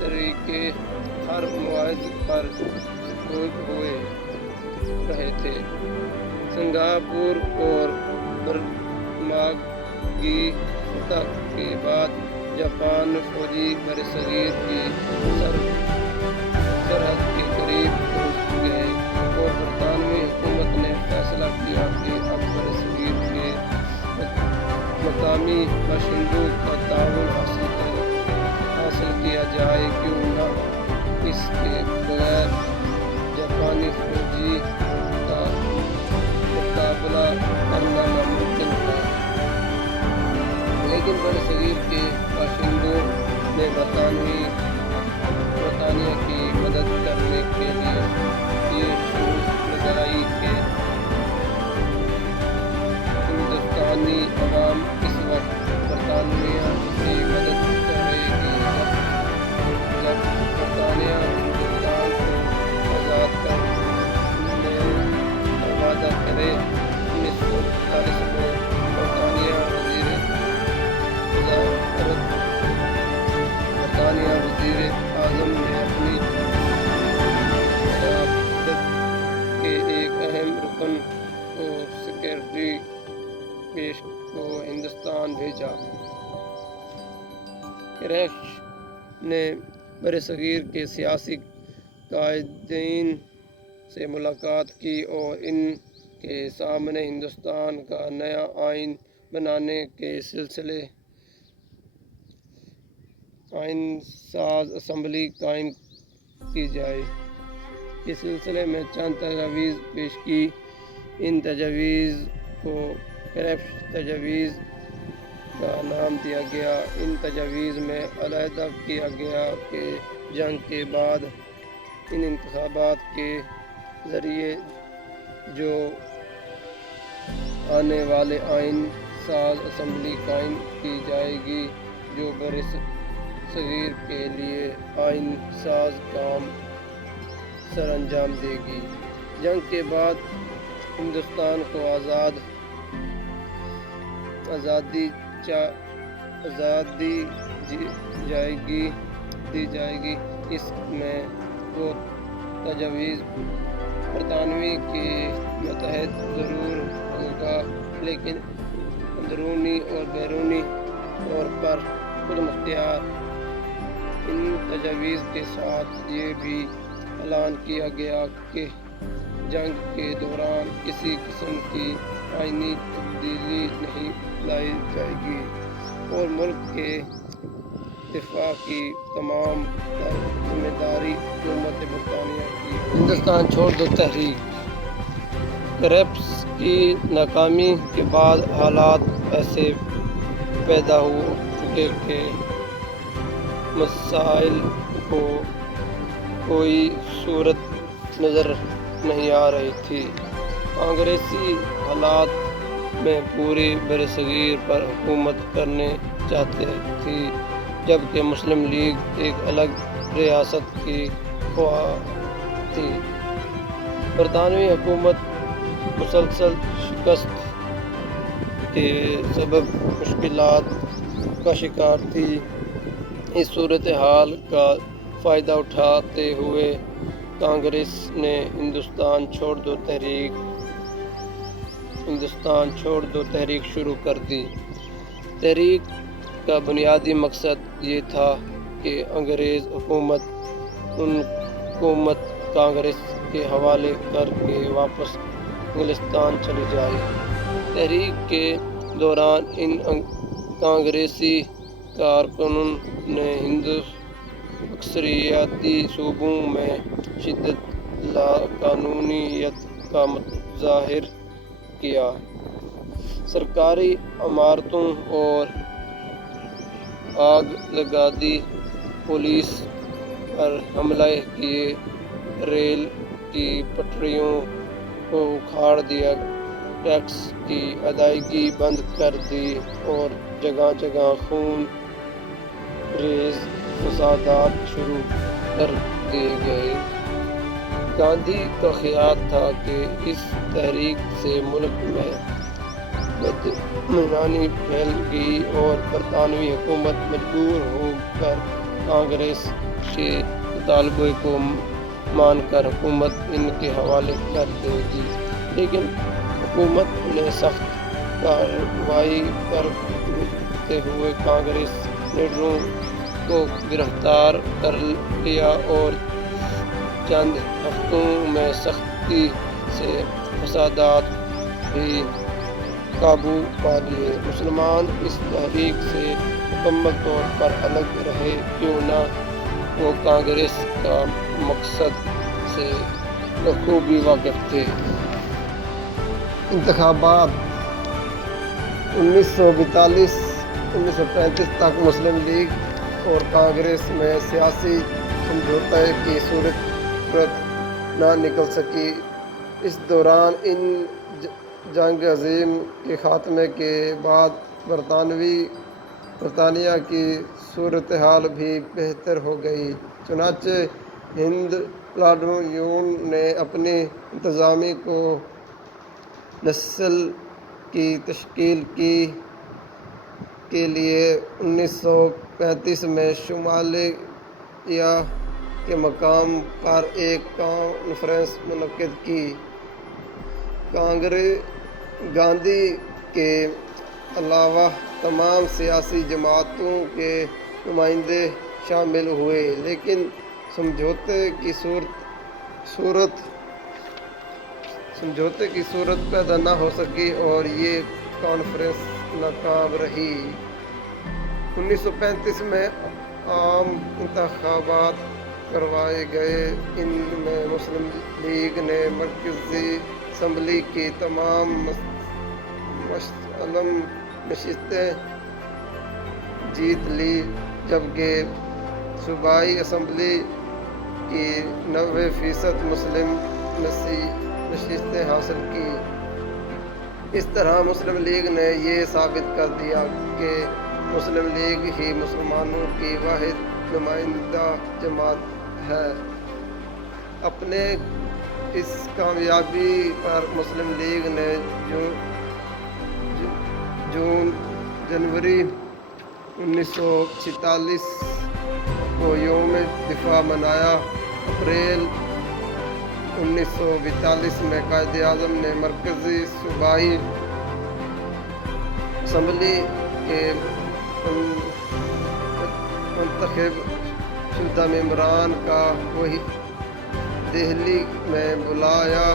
طریقے ہر معاہدے پر ہوئے رہے تھے۔ سنگاپور اور برماگی فتح کے بعد جاپان فوجی برصغیر کی سرحد کے قریب پہنچ گئے اور برطانوی حکومت نے فیصلہ کیا کہ اب برصغیر کے مقامی باشندوں کا تعاون حاصل کیا جائے، کیوں نہ اس کے بغیر جاپانی فوجی کا مقابلہ کرنا ناممکن تھا۔ لیکن برصغیر کے باشندوں نے برطانیہ کی مدد کرنے کے لیے یہ شروط لگائی کہ ہندوستانی عوام اس وقت برطانیہ کی مدد کرے گی جب برطانیہ ہندوستان کو آزاد کرنے کا وعدہ کرے۔ 1947 میں برطانیہ وزیر اعظم نے اپنی قیادت کے ایک اہم رکن کو سیکرٹری پیش کو ہندوستان بھیجا۔ کرپش نے برصغیر کے سیاسی قائدین سے ملاقات کی اور ان کے سامنے ہندوستان کا نیا آئین بنانے کے سلسلے آئین ساز اسمبلی قائم کی جائے کے سلسلے میں چند تجاویز پیش کی۔ ان تجاویز کو کرپش تجاویز کا نام دیا گیا۔ ان تجاویز میں علیحدہ کیا گیا کہ جنگ کے بعد ان انتخابات کے ذریعے جو آنے والے آئین ساز اسمبلی قائم کی جائے گی جو صغیر کے لیے آئین ساز کام سر انجام دے گی۔ جنگ کے بعد ہندوستان کو آزادی دی جائے گی۔ اس میں وہ تجویز برطانوی کے متحد ضرور ہوگا، لیکن اندرونی اور بیرونی طور پر خود مختار۔ ان تجاویز کے ساتھ یہ بھی اعلان کیا گیا کہ جنگ کے دوران کسی قسم کی آئینی تبدیلی نہیں لائی جائے گی اور ملک کے دفاع کی تمام تر ذمہ داری حکومت برطانیہ کی ہوگی۔ ہندوستان چھوڑ دو تحریک۔ کریپس کی ناکامی کے بعد حالات ایسے پیدا ہو چکے کہ مسائل کو کوئی صورت نظر نہیں آ رہی تھی۔ کانگریسی حالات میں پورے برصغیر پر حکومت کرنا چاہتی تھی، جبکہ مسلم لیگ ایک الگ ریاست کی خواہاں تھی۔ برطانوی حکومت مسلسل شکست کے سبب مشکلات کا شکار تھی۔ اس صورتحال کا فائدہ اٹھاتے ہوئے کانگریس نے ہندوستان چھوڑ دو تحریک شروع کر دی۔ تحریک کا بنیادی مقصد یہ تھا کہ انگریز حکومت کانگریس کے حوالے کر کے واپس انگلستان چلی جائے۔ تحریک کے دوران ان کانگریسی کارکنوں نے اکثریتی صوبوں میں شدید لاقانونیت کا مظاہرہ کیا، سرکاری عمارتوں اور آگ لگا دی، پولیس پر حملے کیے، ریل کی پٹریوں کو اکھاڑ دیا، ٹیکس کی ادائیگی بند کر دی اور جگہ جگہ خون ریز فسادات شروع کر دیے گئے۔ گاندھی کا خیال تھا کہ اس تحریک سے ملک میں بدامنی پھیل گئی اور برطانوی حکومت مجبور ہو کر کانگریس کے مطالبے کو مان کر حکومت ان کے حوالے کر دے گی، لیکن حکومت نے سخت کارروائی کرتے ہوئے کانگریس لیڈروں کو گرفتار کر لیا اور چند ہفتوں میں سختی سے فسادات بھی قابو پا لیے۔ مسلمان اس تحریک سے مکمل طور پر الگ رہے کیوں نہ وہ کانگریس کا مقصد سے بخوبی واقف تھے۔ انتخابات 1935 تک مسلم لیگ اور کانگریس میں سیاسی سمجھوتے کی صورت نہ نکل سکی۔ اس دوران ان جنگ عظیم کے خاتمے کے بعد برطانیہ کی صورتحال بھی بہتر ہو گئی، چنانچہ ہند لارڈیون نے اپنی انتظامیہ کو نسل کی تشکیل کے لیے 1935 میں شمالیہ کے مقام پر ایک کانفرنس منعقد کی۔ گاندھی کے علاوہ تمام سیاسی جماعتوں کے نمائندے شامل ہوئے، لیکن سمجھوتے کی صورت پیدا نہ ہو سکی اور یہ کانفرنس ناکام رہی۔ 1935 میں عام انتخابات کروائے گئے۔ ان میں مسلم لیگ نے مرکزی اسمبلی کی تمام مسلم نشستیں جیت لی، جبکہ صوبائی اسمبلی کی 90% مسلم نشستیں حاصل کی۔ اس طرح مسلم لیگ نے یہ ثابت کر دیا کہ مسلم لیگ ہی مسلمانوں کی واحد نمائندہ جماعت ہے۔ اپنے اس کامیابی پر مسلم لیگ نے جنوری 1946 کو یوم دفاع منایا۔ اپریل 1942 میں قائد اعظم نے مرکزی صوبائی اسمبلی کے منتخب شدہ ممبران کا وہی دہلی میں بلایا۔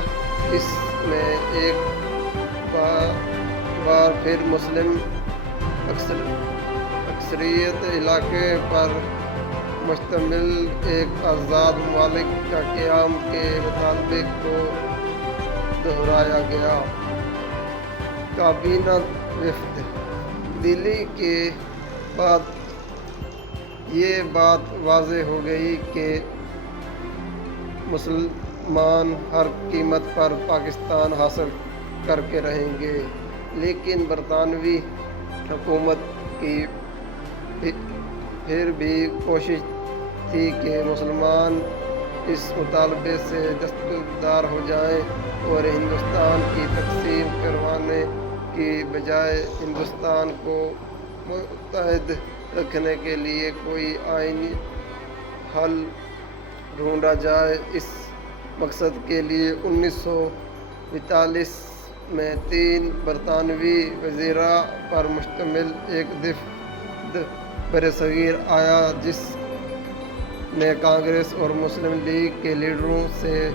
اس میں ایک بار پھر مسلم اکثریت علاقے پر مشتمل ایک آزاد ممالک کا قیام کے مطالبے کو دہرایا گیا۔ کابینہ وفد دلی کے بعد یہ بات واضح ہو گئی کہ مسلمان ہر قیمت پر پاکستان حاصل کر کے رہیں گے، لیکن برطانوی حکومت کی پھر بھی کوشش تھی کہ مسلمان اس مطالبے سے دستبردار ہو جائیں اور ہندوستان کی تقسیم کروانے کی بجائے ہندوستان کو متحد رکھنے کے لیے کوئی آئینی حل ڈھونڈا جائے۔ اس مقصد کے لیے 1942 میں 3 برطانوی وزراء پر مشتمل ایک وفد برصغیر آیا، جس نے کانگریس اور مسلم لیگ کے لیڈروں سے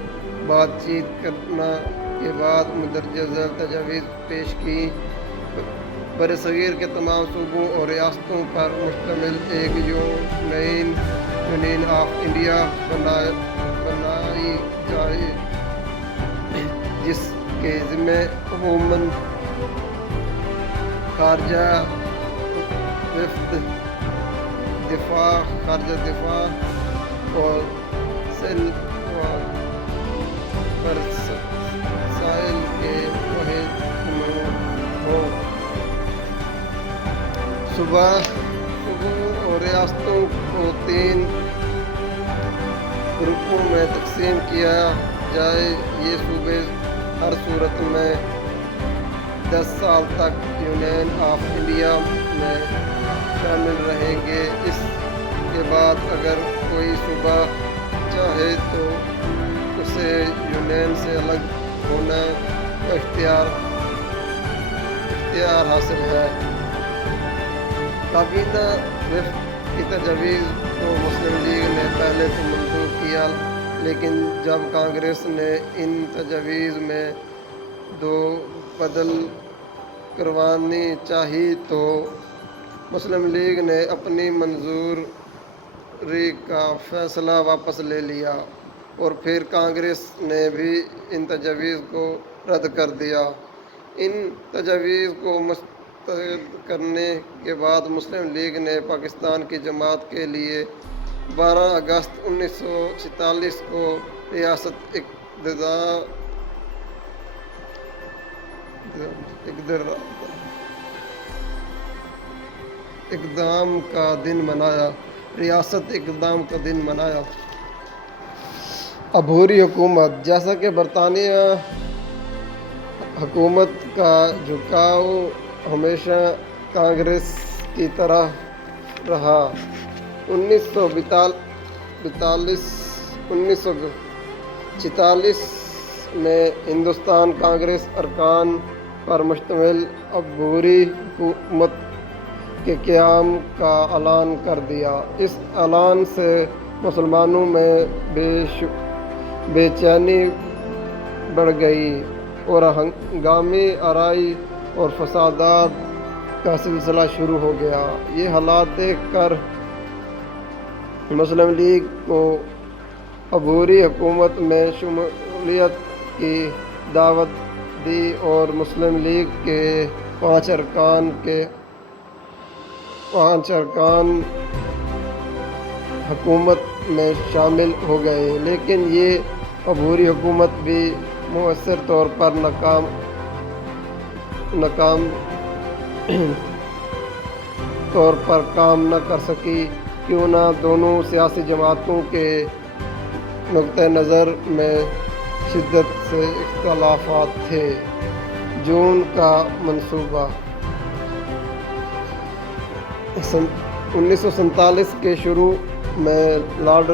بات چیت کرنے کے بعد مندرجہ ذیل تجاویز پیش کی۔ برصغیر کے تمام صوبوں اور ریاستوں پر مشتمل ایک یونین آف انڈیا بنائی جائے، جس کے ذمہ عموماً خارجہ دفاع اور وسائل کے واحد امور ہوں۔ صوبوں اور ریاستوں کو 3 گروپوں میں تقسیم کیا جائے۔ یہ صوبے ہر صورت میں 10 سال تک یونین آف انڈیا میں شامل رہیں گے۔ اس کے بعد اگر کوئی صوبہ چاہے تو اسے یونین سے الگ ہونے کا اختیار حاصل ہے۔ کابینہ وفد کی تجاویز کو مسلم لیگ نے پہلے تو منظور کیا، لیکن جب کانگریس نے ان تجاویز میں 2 بدل کروانی چاہی تو مسلم لیگ نے اپنی منظوری کا فیصلہ واپس لے لیا، اور پھر کانگریس نے بھی ان تجاویز کو رد کر دیا۔ ان تجاویز کو مسترد کرنے کے بعد مسلم لیگ نے پاکستان کی جماعت کے لیے 12 اگست 1946 کو ریاستی اقدام کا دن منایا۔ عبوری حکومت: جیسا کہ برطانوی حکومت کا جھکاؤ ہمیشہ کانگریس کی طرف رہا، 1946 میں ہندوستان کانگریس ارکان پر مشتمل عبوری حکومت کے قیام کا اعلان کر دیا۔ اس اعلان سے مسلمانوں میں بے چینی بڑھ گئی اور ہنگامی آرائی اور فسادات کا سلسلہ شروع ہو گیا۔ یہ حالات دیکھ کر مسلم لیگ کو عبوری حکومت میں شمولیت کی دعوت دی اور مسلم لیگ کے 5 ارکان حکومت میں شامل ہو گئے، لیکن یہ عبوری حکومت بھی مؤثر طور پر طور پر کام نہ کر سکی، کیوں نہ دونوں سیاسی جماعتوں کے نقطۂ نظر میں شدت سے اختلافات تھے۔ جون کا منصوبہ 1947 کے شروع میں لارڈ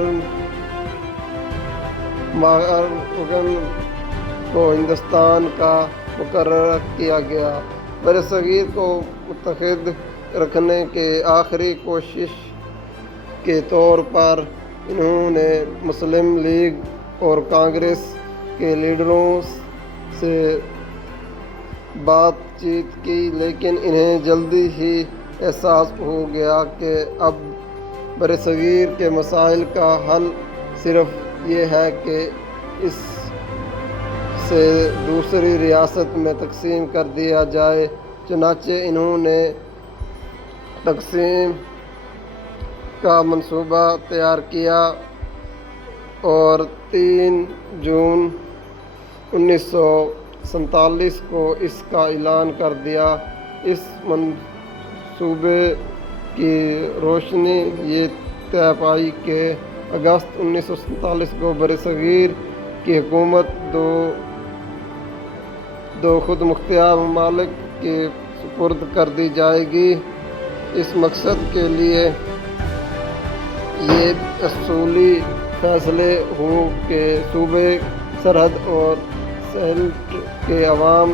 ماگن کو ہندوستان کا مقرر کیا گیا۔ برصغیر کو متحد رکھنے کی آخری کوشش کے طور پر انہوں نے مسلم لیگ اور کانگریس کے لیڈروں سے بات چیت کی، لیکن انہیں جلدی ہی احساس ہو گیا کہ اب برصغیر کے مسائل کا حل صرف یہ ہے کہ اس سے دوسری ریاست میں تقسیم کر دیا جائے۔ چنانچہ انہوں نے تقسیم کا منصوبہ تیار کیا اور 3 جون 1947 کو اس کا اعلان کر دیا۔ اس منصوبے کی روشنی یہ طے پائی کہ اگست 1947 کو برصغیر کی حکومت دو خود مختار ممالک کے سپرد کر دی جائے گی۔ اس مقصد کے لیے یہ اصولی فیصلے ہو کہ صوبے سرحد اور سلہٹ کے عوام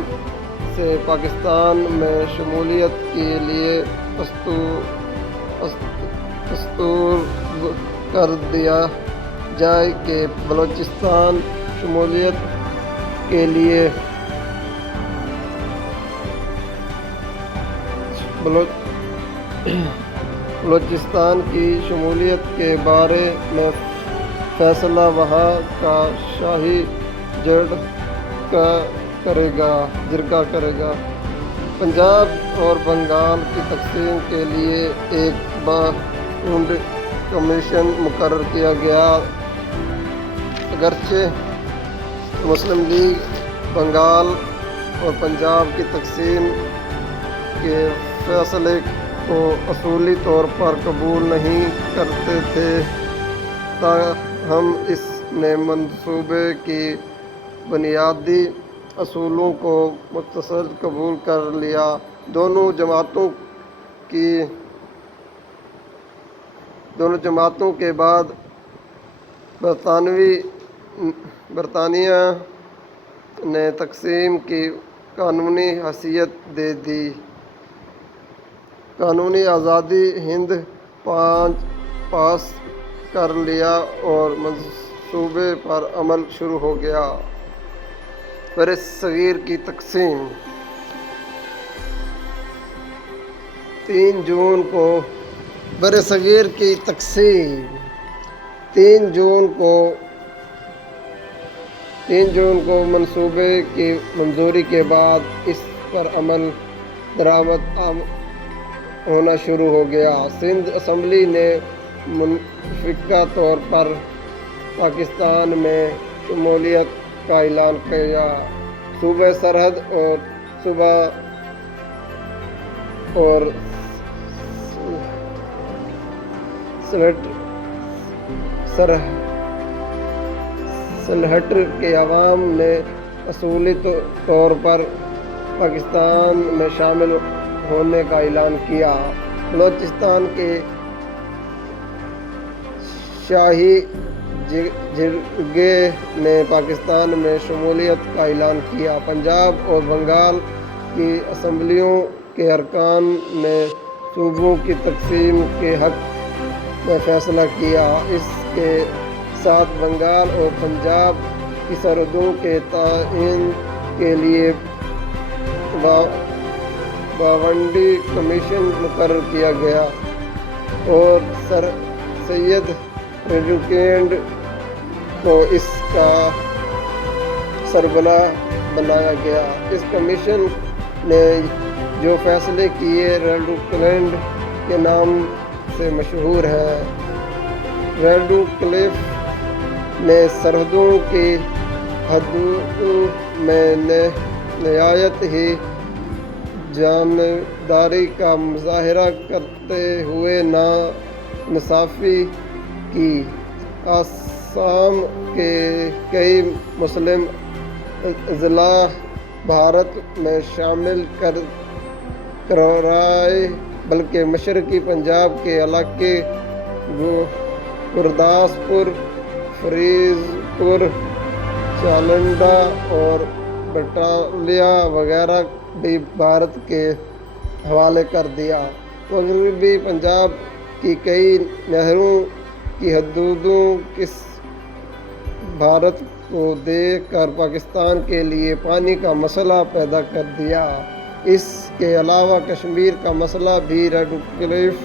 سے پاکستان میں شمولیت کے لیے دستور کر دیا جائے کہ بلوچستان شمولیت کے لیے بلوچستان کی شمولیت کے بارے میں فیصلہ وہاں کا شاہی جرگہ کرے گا۔ پنجاب اور بنگال کی تقسیم کے لیے ایک باؤنڈری کمیشن مقرر کیا گیا۔ اگرچہ مسلم لیگ بنگال اور پنجاب کی تقسیم کے فیصلے کو اصولی طور پر قبول نہیں کرتے تھے، تاہم اس نے منصوبے کی بنیادی اصولوں کو مسلسل قبول کر لیا۔ دونوں جماعتوں کے بعد برطانیہ نے تقسیم کی قانونی حیثیت دے دی۔ قانونی آزادی ہند پاس کر لیا اور منصوبے پر عمل شروع ہو گیا۔ برصغیر کی تقسیم 3 جون کو برصغیر کی تقسیم 3 جون کو منصوبے کی منظوری کے بعد اس پر عمل درآمد ہونا شروع ہو گیا۔ سندھ اسمبلی نے منفقہ طور پر پاکستان میں شمولیت کا اعلان کیا۔ صوبہ سرحد اور سلہٹ کے عوام نے اصولی طور پر پاکستان میں شامل ہونے کا اعلان کیا۔ بلوچستان کے شاہی جرگے نے پاکستان میں شمولیت کا اعلان کیا۔ پنجاب اور بنگال کی اسمبلیوں کے ارکان نے صوبوں کی تقسیم کے حق میں فیصلہ کیا۔ اس کے ساتھ بنگال اور پنجاب کی سرحدوں کے تعین کے لیے باؤنڈری کمیشن مقرر کیا گیا اور سر سید ریڈوکینڈ کو اس کا سربراہ بنایا گیا۔ اس کمیشن نے جو فیصلے کیے ریڈوکینڈ کے نام سے مشہور ہیں۔ ریڈوکلیف نے سرحدوں کی حدود میں نہایت ہی جانبداری کا مظاہرہ کرتے ہوئے ناانصافی کی۔ آسام کے کئی مسلم اضلاع بھارت میں شامل کرائے، بلکہ مشرقی پنجاب کے علاقے گورداسپور، فیروزپور، چالنڈا اور بٹالیا وغیرہ بھی بھارت کے حوالے کر دیا۔ مغربی پنجاب کی کئی نہروں کی حدودوں بھارت کو دے کر پاکستان کے لیے پانی کا مسئلہ پیدا کر دیا۔ اس کے علاوہ کشمیر کا مسئلہ بھی ریڈکلف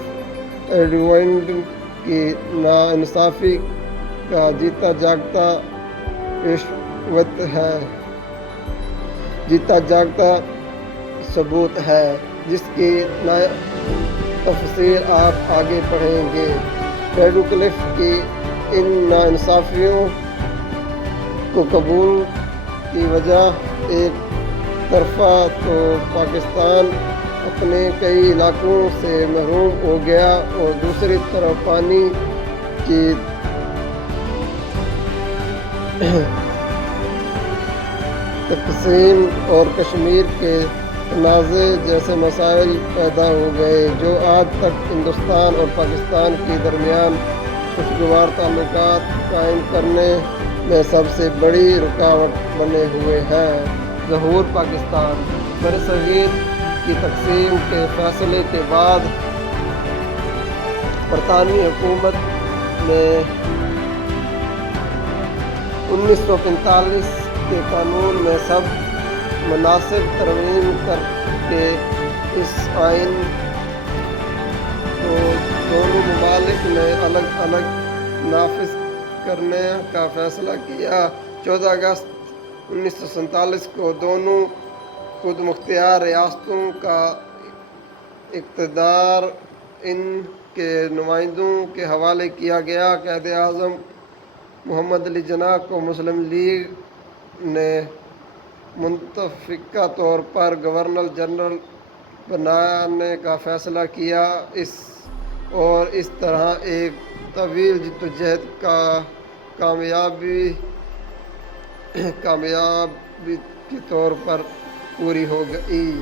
ایڈوائڈ کی ناانصافی کا جیتا جاگتا ثبوت ہے، جس کی تفصیل آپ آگے پڑھیں گے۔ ریڈکلف کی ان ناانصافیوں کو قبول کی وجہ ایک طرفہ تو پاکستان اپنے کئی علاقوں سے محروم ہو گیا اور دوسری طرف پانی کی تقسیم اور کشمیر کے تنازع جیسے مسائل پیدا ہو گئے، جو آج تک ہندوستان اور پاکستان کے درمیان خوشگوار تعلقات قائم کرنے میں سب سے بڑی رکاوٹ بنے ہوئے ہیں۔ ظہور پاکستان برصغیر کی تقسیم کے فیصلے کے بعد برطانوی حکومت نے 1945 کے قانون میں سب مناسب ترمیم کر کے اس آئین کو دونوں ممالک میں الگ الگ نافذ کرنے کا فیصلہ کیا۔ 14 اگست 1947 کو دونوں خود مختار ریاستوں کا اقتدار ان کے نمائندوں کے حوالے کیا گیا۔ قائد اعظم محمد علی جناح کو مسلم لیگ نے متفقہ طور پر گورنر جنرل بنانے کا فیصلہ کیا اور اس طرح ایک طویل جدوجہد کامیابی کے طور پر پوری ہو گئی۔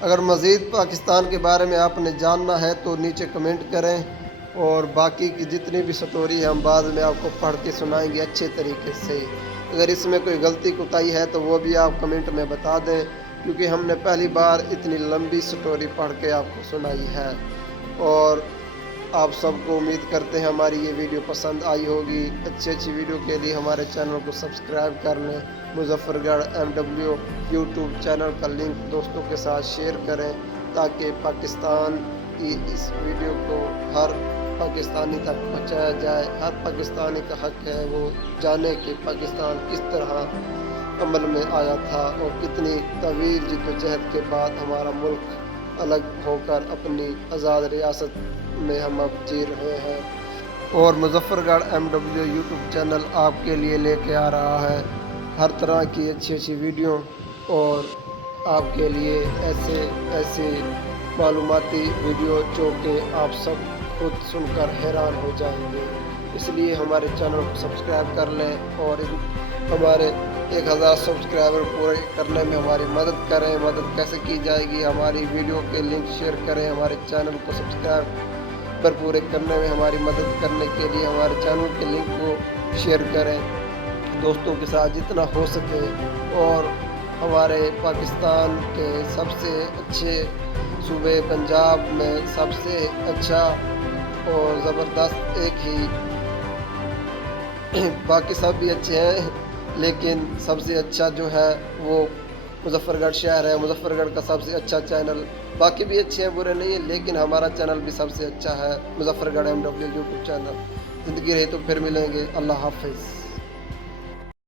اگر مزید پاکستان کے بارے میں آپ نے جاننا ہے تو نیچے کمنٹ کریں، اور باقی کی جتنی بھی سٹوری ہم بعد میں آپ کو پڑھ کے سنائیں گے اچھے طریقے سے۔ اگر اس میں کوئی غلطی کوتاہی ہے تو وہ بھی آپ کمنٹ میں بتا دیں، کیونکہ ہم نے پہلی بار اتنی لمبی سٹوری پڑھ کے آپ کو سنائی ہے۔ اور آپ سب کو امید کرتے ہیں ہماری یہ ویڈیو پسند آئی ہوگی۔ اچھی ویڈیو کے لیے ہمارے چینل کو سبسکرائب کر لیں۔ مظفر گڑھ MW یوٹیوب چینل کا لنک دوستوں کے ساتھ شیئر کریں، تاکہ پاکستان کی اس ویڈیو کو ہر پاکستانی تک پہنچایا جائے۔ ہر پاکستانی کا حق ہے وہ جانے کہ پاکستان کس طرح عمل میں آیا تھا اور کتنی طویل جدوجہد کے بعد ہمارا ملک الگ ہو کر اپنی آزاد ریاست میں ہم اب جی رہے ہیں۔ اور مظفر گڑھ MW یوٹیوب چینل آپ کے لیے لے کے آ رہا ہے ہر طرح کی اچھی ویڈیو، اور آپ کے لیے ایسے معلوماتی ویڈیو جو کہ آپ سب خود سن کر حیران ہو جائیں گے۔ اس لیے ہمارے چینل کو سبسکرائب کر لیں اور ہمارے 1000 سبسکرائبر پورے کرنے میں ہماری مدد کریں۔ مدد کیسے کی جائے گی؟ ہماری ویڈیو کے لنک شیئر کریں۔ ہمارے چینل کو سبسکرائب پر پورے کرنے میں ہماری مدد کرنے کے لیے ہمارے چینل کے لنک کو شیئر کریں دوستوں کے ساتھ جتنا ہو سکے، اور ہمارے پاکستان کے سب سے اچھے صوبے پنجاب میں سب سے اچھا اور زبردست ایک ہی، باقی سب بھی اچھے ہیں لیکن سب سے اچھا جو ہے وہ مظفر گڑھ شہر ہے۔ مظفر گڑھ کا سب سے اچھا چینل، باقی بھی اچھے ہیں برے نہیں ہیں، لیکن ہمارا چینل بھی سب سے اچھا ہے، مظفر گڑھ MW یوٹیوب چینل۔ زندگی رہی تو پھر ملیں گے۔ اللہ حافظ۔